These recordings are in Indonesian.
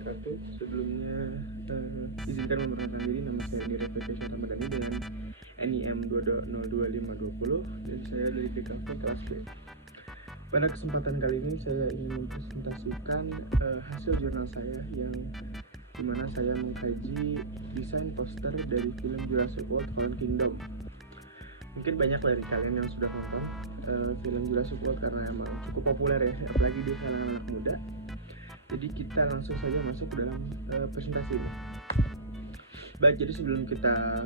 wabarakatuh. Sebelumnya izinkan memperkenalkan diri. Nama saya Nira Fetisha Ramadhani dengan NIM 2.02520 dan saya dari DKV kelas B. Pada kesempatan kali ini saya ingin mempresentasikan hasil jurnal saya yang dimana saya mengkaji desain poster dari film Jurassic World Fallen Kingdom. Mungkin banyak dari kalian yang sudah nonton film Jurassic World karena emang cukup populer ya, apalagi di kalangan anak muda. Jadi kita langsung saja masuk ke dalam presentasi ini. Baik, jadi sebelum kita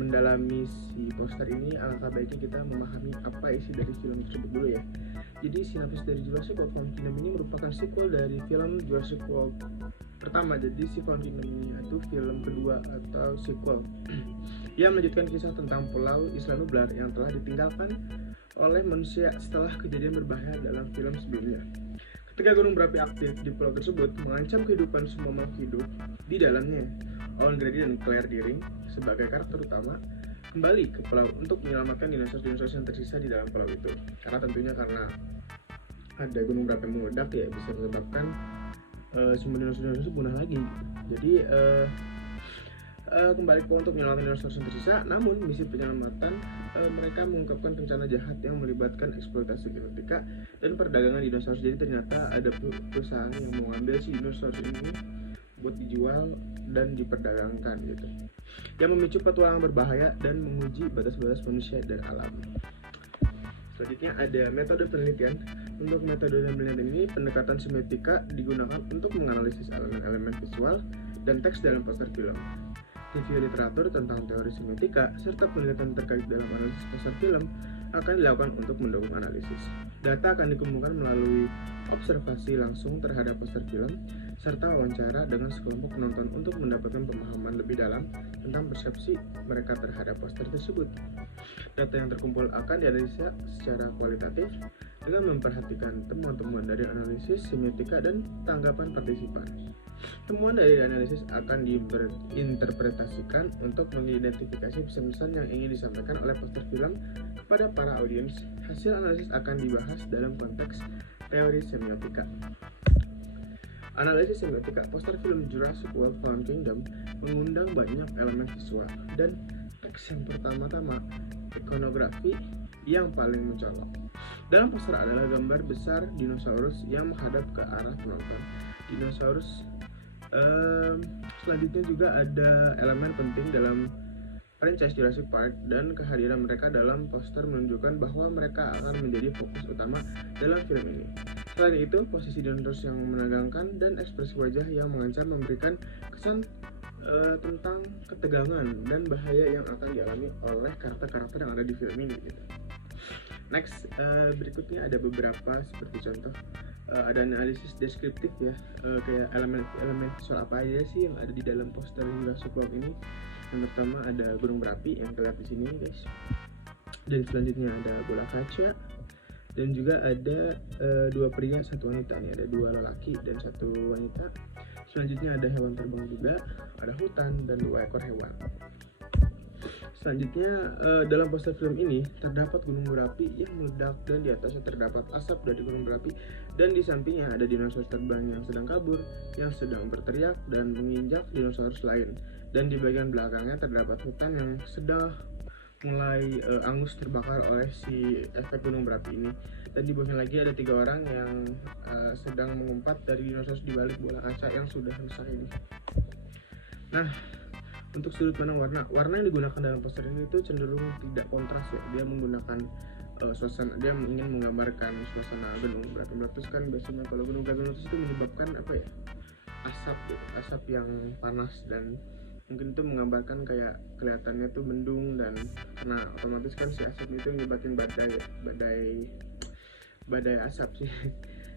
mendalami si poster ini, alangkah baiknya kita memahami apa isi dari film tersebut dulu ya. Jadi sinopsis dari Jurassic World Fallen Kingdom ini merupakan sequel dari film Jurassic World pertama. Jadi si Fallen Kingdom ini itu film kedua atau sequel yang melanjutkan kisah tentang pulau Isla Nublar yang telah ditinggalkan oleh manusia setelah kejadian berbahaya dalam film sebelumnya. Ketika gunung berapi aktif di pulau tersebut mengancam kehidupan semua makhluk hidup di dalamnya, Owen Grady dan Claire Dearing sebagai karakter utama kembali ke pulau untuk menyelamatkan dinosaurus yang tersisa di dalam pulau itu. Karena ada gunung berapi yang meledak ya, bisa menyebabkan semua dinosaurus punah lagi. Jadi kembali untuk menyelamatkan dinosaurus yang tersisa. Namun misi penyelamatan mereka mengungkapkan rencana jahat yang melibatkan eksploitasi genetika dan perdagangan dinosaurus. Jadi ternyata ada perusahaan yang mau ambil si dinosaurus ini buat dijual dan diperdagangkan gitu, yang memicu petualangan berbahaya dan menguji batas-batas manusia dan alam. Selanjutnya ada metode penelitian. Untuk metode penelitian ini, pendekatan semiotika digunakan untuk menganalisis elemen-elemen visual dan teks dalam poster film. Review literatur tentang teori semiotika serta penelitian terkait dalam analisis poster film akan dilakukan untuk mendukung analisis. Data akan dikumpulkan melalui observasi langsung terhadap poster film serta wawancara dengan sekelompok penonton untuk mendapatkan pemahaman lebih dalam tentang persepsi mereka terhadap poster tersebut. Data yang terkumpul akan dianalisa secara kualitatif dengan memperhatikan temuan-temuan dari analisis semiotika dan tanggapan partisipan. Temuan dari analisis akan diinterpretasikan untuk mengidentifikasi pesan-pesan yang ingin disampaikan oleh poster film kepada para audiens. Hasil analisis akan dibahas dalam konteks teori semiotika. Analisis semiotika poster film Jurassic World Fallen Kingdom mengundang banyak elemen visual dan teks. Yang pertama-tama, ikonografi yang paling mencolok. Dalam poster adalah gambar besar dinosaurus yang menghadap ke arah penonton. Dinosaurus selanjutnya juga ada elemen penting dalam franchise Jurassic Park dan kehadiran mereka dalam poster menunjukkan bahwa mereka akan menjadi fokus utama dalam film ini. Selain itu, posisi dinosaurus yang menegangkan dan ekspresi wajah yang mengancam memberikan kesan tentang ketegangan dan bahaya yang akan dialami oleh karakter-karakter yang ada di film ini gitu. Next, berikutnya ada beberapa seperti contoh ada analisis deskriptif ya, kayak elemen visual apa aja sih yang ada di dalam poster Jurassic World ini. Yang pertama ada gunung berapi yang terlihat di sini guys, dan selanjutnya ada bola kaca, dan juga ada dua pria satu wanita. Ini ada dua lelaki dan satu wanita. Selanjutnya ada hewan terbang juga, ada hutan dan dua ekor hewan. Selanjutnya dalam poster film ini terdapat gunung berapi yang meledak dan di atasnya terdapat asap dari gunung berapi, dan di sampingnya ada dinosaurus terbang yang sedang kabur, yang sedang berteriak dan menginjak dinosaurus lain, dan di bagian belakangnya terdapat hutan yang sedang mulai angus terbakar oleh si efek gunung berapi ini, dan di bawahnya lagi ada 3 orang yang sedang mengumpat dari dinosaurus di balik bola kaca yang sudah rusak ini. Nah, untuk sudut pandang warna yang digunakan dalam poster ini itu cenderung tidak kontras ya. Dia menggunakan suasana, dia ingin menggambarkan suasana gunung berapi meletus. Kan biasanya kalau gunung berapi meletus itu menyebabkan asap gitu, asap yang panas, dan mungkin itu menggambarkan kayak kelihatannya tuh mendung, dan karena otomatis kan si asap itu menyebabkan badai asap sih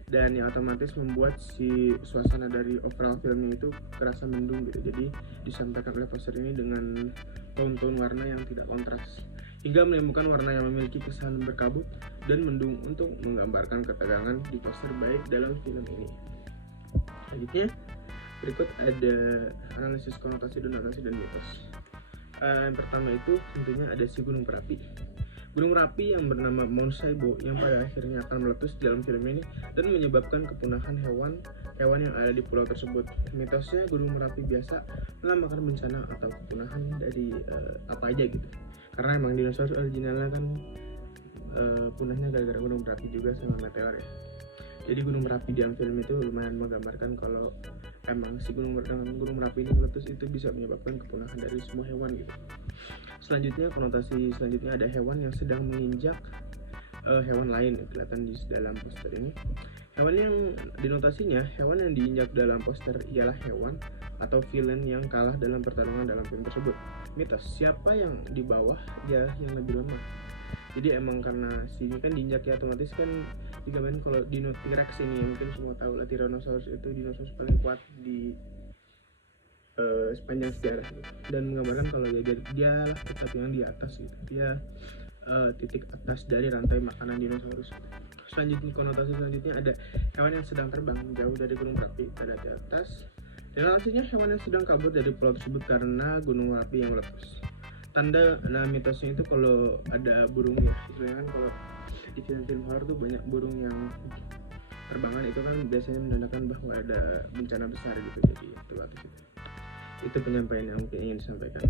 dan yang otomatis membuat si suasana dari overall filmnya itu terasa mendung gitu. Jadi disampaikan oleh poster ini dengan tone warna yang tidak kontras hingga menimbulkan warna yang memiliki kesan berkabut dan mendung untuk menggambarkan ketegangan di poster baik dalam film ini. Selanjutnya berikut ada analisis konotasi, donasi, dan mitos. Yang pertama itu tentunya ada si gunung berapi. Gunung Merapi yang bernama Mount Saibo yang pada akhirnya akan meletus di dalam film ini dan menyebabkan kepunahan hewan yang ada di pulau tersebut. Mitosnya Gunung Merapi biasa melambangkan bencana atau kepunahan dari apa aja gitu. Karena emang dinosaurus originalnya kan punahnya gara-gara Gunung Merapi juga sama meteor ya. Jadi Gunung Merapi di dalam film itu lumayan menggambarkan kalau emang si Gunung Merapi ini meletus itu bisa menyebabkan kepunahan dari semua hewan gitu. Selanjutnya, konotasi selanjutnya ada hewan yang sedang menginjak hewan lain, kelihatan di dalam poster ini. Hewan yang dinotasinya, hewan yang diinjak dalam poster ialah hewan atau villain yang kalah dalam pertarungan dalam film tersebut. Mitos, siapa yang di bawah dia yang lebih lemah. Jadi emang karena sini kan diinjak ya, otomatis kan digambarin kalau Dino T-Rex ini mungkin semua tahu lah, Tyrannosaurus itu dinosaurus paling kuat di sepanjang sejarah gitu. Dan menggambarkan kalau dia lah tetap yang di atas gitu, dia titik atas dari rantai makanan dinosaurus. Selanjutnya, konotasi selanjutnya ada hewan yang sedang terbang jauh dari Gunung Merapi pada di atas. Dan hasilnya hewan yang sedang kabur dari pulau tersebut karena Gunung Merapi yang meletus. Tanda, nah mitosnya itu kalau ada burung ya, istilahnya kan kalau di film-film horor tuh banyak burung yang terbangan, itu kan biasanya menandakan bahwa ada bencana besar gitu. Jadi itu penyampaian yang mungkin ingin disampaikan.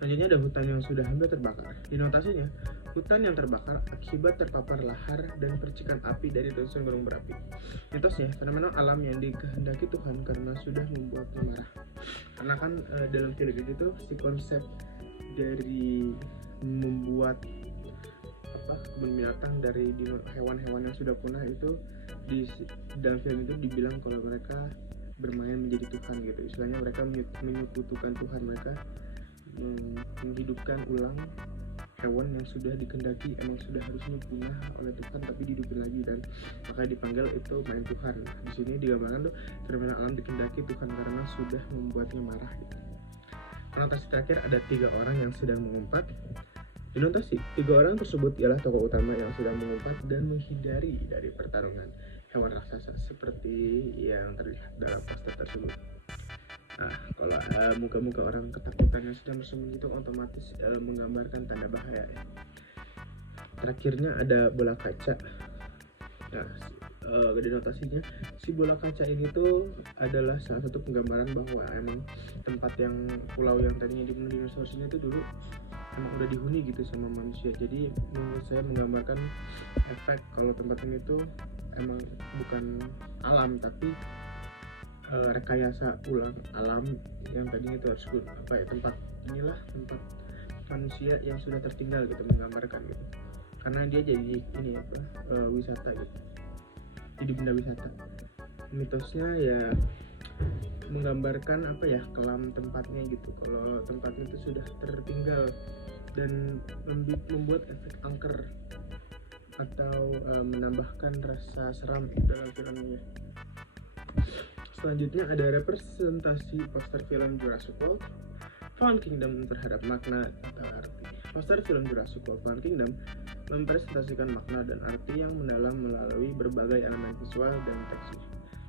Selanjutnya ada hutan yang sudah hampir terbakar. Dinotasinya, hutan yang terbakar akibat terpapar lahar dan percikan api dari letusan gunung berapi. Mitosnya, fenomena alam yang dikehendaki Tuhan karena sudah membuatnya marah. Karena kan dalam film itu si konsep dari membuat kebun binatang dari hewan-hewan yang sudah punah itu di dalam film itu dibilang kalau mereka bermain menjadi Tuhan gitu. Istilahnya mereka menyekutukan Tuhan, mereka menghidupkan ulang hewan yang sudah dikehendaki emang sudah harusnya punah oleh Tuhan tapi dihidupin lagi, dan makanya dipanggil itu main Tuhan. Di sini digambarkan tuh fenomena alam dikehendaki Tuhan karena sudah membuatnya marah gitu. Konotasi terakhir ada 3 orang yang sedang mengumpat. Dinotasi, 3 orang tersebut ialah tokoh utama yang sedang mengumpat dan menghindari dari pertarungan hewan raksasa seperti yang terlihat dalam poster tersebut. Nah, kalau muka-muka orang ketakutan yang sedang bersembunyi itu otomatis menggambarkan tanda bahaya ya. Terakhirnya ada bola kaca. Nah, dinotasinya si bola kaca ini tuh adalah salah satu penggambaran bahwa emang tempat yang pulau yang tadinya dibunuh dinosaurusnya itu dulu emang udah dihuni gitu sama manusia. Jadi menurut saya menggambarkan efek kalau tempat ini tuh emang bukan alam tapi rekayasa ulang alam yang tadinya itu harus tempat inilah tempat manusia yang sudah tertinggal gitu, menggambarkan gitu. Karena dia jadi ini wisata gitu. Jadi benda wisata. Mitosnya ya menggambarkan kelam tempatnya gitu. Kalau tempatnya itu sudah tertinggal dan membuat efek angker atau menambahkan rasa seram dalam filmnya. Selanjutnya ada representasi poster film Jurassic World Fallen Kingdom terhadap makna atau arti. Poster film Jurassic World Fallen Kingdom mempresentasikan makna dan arti yang mendalam melalui berbagai elemen visual dan tekstur.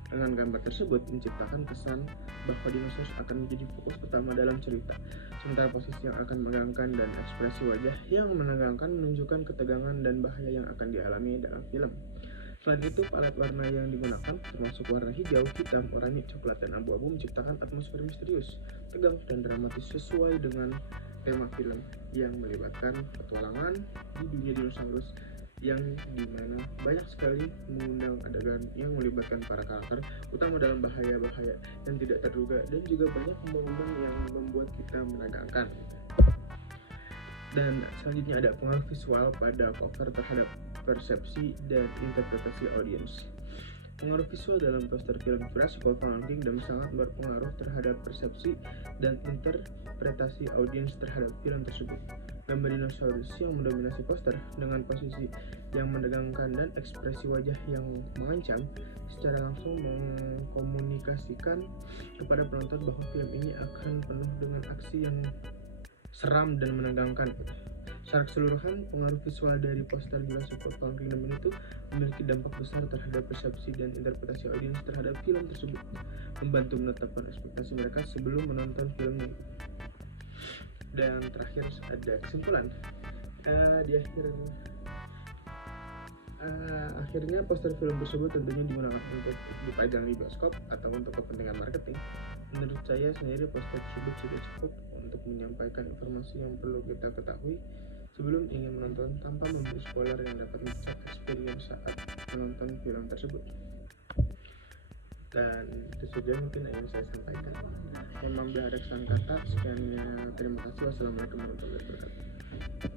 Dengan gambar tersebut menciptakan kesan bahwa dinosaurus akan menjadi fokus utama dalam cerita, sementara posisi yang akan menegangkan dan ekspresi wajah yang menegangkan menunjukkan ketegangan dan bahaya yang akan dialami dalam film. Selain itu, palet warna yang digunakan termasuk warna hijau, hitam, oranye, coklat, dan abu-abu menciptakan atmosfer misterius, tegang, dan dramatis sesuai dengan tema film yang melibatkan petualangan di dunia dinosaurus yang dimana banyak sekali mengundang adegan yang melibatkan para karakter utama dalam bahaya-bahaya yang tidak terduga, dan juga banyak momen yang membuat kita menegangkan. Dan selanjutnya ada pengaruh visual pada cover terhadap persepsi dan interpretasi audiens. Pengaruh visual dalam poster film Jurassic World Fallen Kingdom sangat berpengaruh terhadap persepsi dan interpretasi audiens terhadap film tersebut. Gambar dinosaurus yang mendominasi poster dengan posisi yang menegangkan dan ekspresi wajah yang mengancam secara langsung mengkomunikasikan kepada penonton bahwa film ini akan penuh dengan aksi yang seram dan menegangkan. Secara keseluruhan, pengaruh visual dari poster Jurassic World Fallen Kingdom itu memiliki dampak besar terhadap persepsi dan interpretasi audiens terhadap film tersebut, membantu menetapkan ekspektasi mereka sebelum menonton filmnya. Dan terakhir ada kesimpulan. Di akhirnya poster film tersebut tentunya digunakan untuk dipajang di bioskop atau untuk kepentingan marketing. Menurut saya sendiri poster tersebut sudah cukup untuk menyampaikan informasi yang perlu kita ketahui sebelum ingin menonton tanpa memberi spoiler yang dapat merusak experience saat menonton film tersebut. Dan itu saja mungkin yang saya sampaikan. Mohon maaf dari kesalahan kata. Sekian, terima kasih. Wassalamualaikum warahmatullahi wabarakatuh.